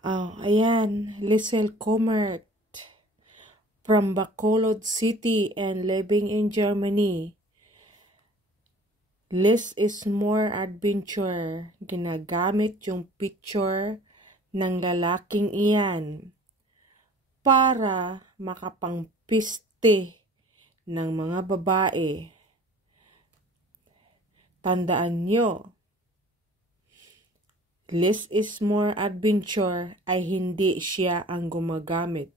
Oh, ayan, Lisel Comert from Bacolod City and living in Germany. Less is more adventure. Ginagamit yung picture ng lalaking iyan para makapangpiste ng mga babae. Tandaan nyo, less is more adventure ay hindi siya ang gumagamit,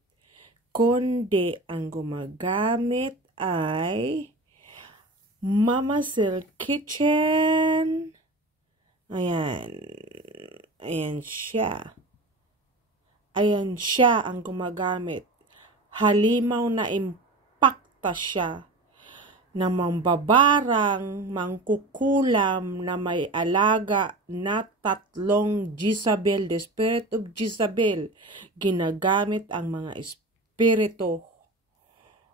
kundi ang gumagamit ay Mama's Kitchen. Ayan. Ayan siya. Ayan siya ang gumagamit. Halimaw na impakta siya na mambabarang, mangkukulam na may alaga na 3 Jezabel, the spirit of Jezabel. Ginagamit ang mga espiritu.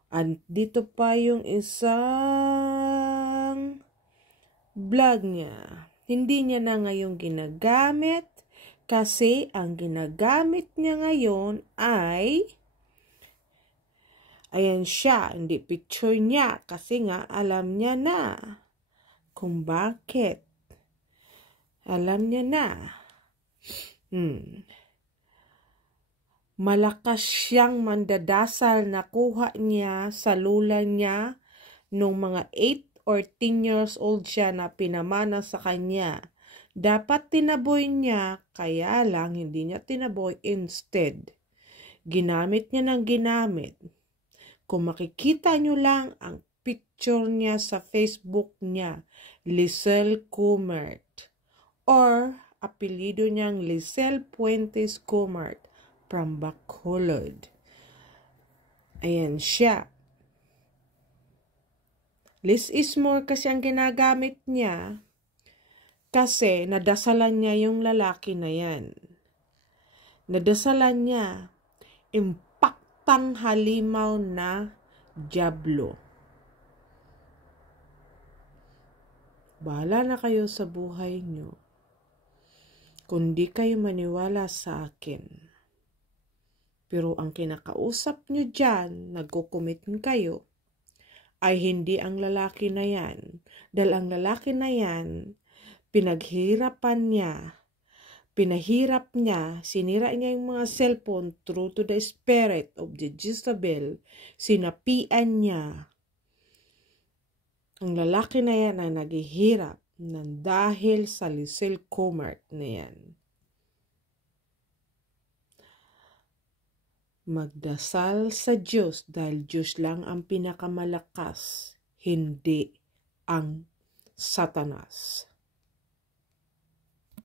At dito pa yung isang vlog niya. Hindi niya na ngayon ginagamit kasi ang ginagamit niya ngayon ay ayan siya, hindi picture niya kasi nga alam niya na kung bakit. Alam niya na. Malakas siyang mandadasal na kuha niya sa lula niya nung mga 8 or 10 years old siya na pinamana sa kanya. Dapat tinaboy niya, kaya lang hindi niya tinaboy. Instead, ginamit niya ng ginamit. Kung makikita nyo lang ang picture niya sa Facebook niya, Lisel Comert, or apelido niyang Lisel Puentes Comert from Bacolod. Ayan siya. Less is more kasi ang ginagamit niya kasi nadasalan niya yung lalaki na yan. Nadasalan niya impaktang halimaw na diablo. Bahala na kayo sa buhay niyo. Kung di kayo maniwala sa akin. Pero ang kinakausap nyo dyan, nagkukumitin kayo, ay hindi ang lalaki na yan. Dahil ang lalaki na yan, pinaghirapan niya, pinahirap niya, sinira niya yung mga cellphone through to the spirit of the Jezebel, sinapian niya. Ang lalaki na yan ay naghihirap ng dahil sa Lisel Comert na yan. Magdasal sa Diyos dahil Diyos lang ang pinakamalakas, hindi ang Satanas.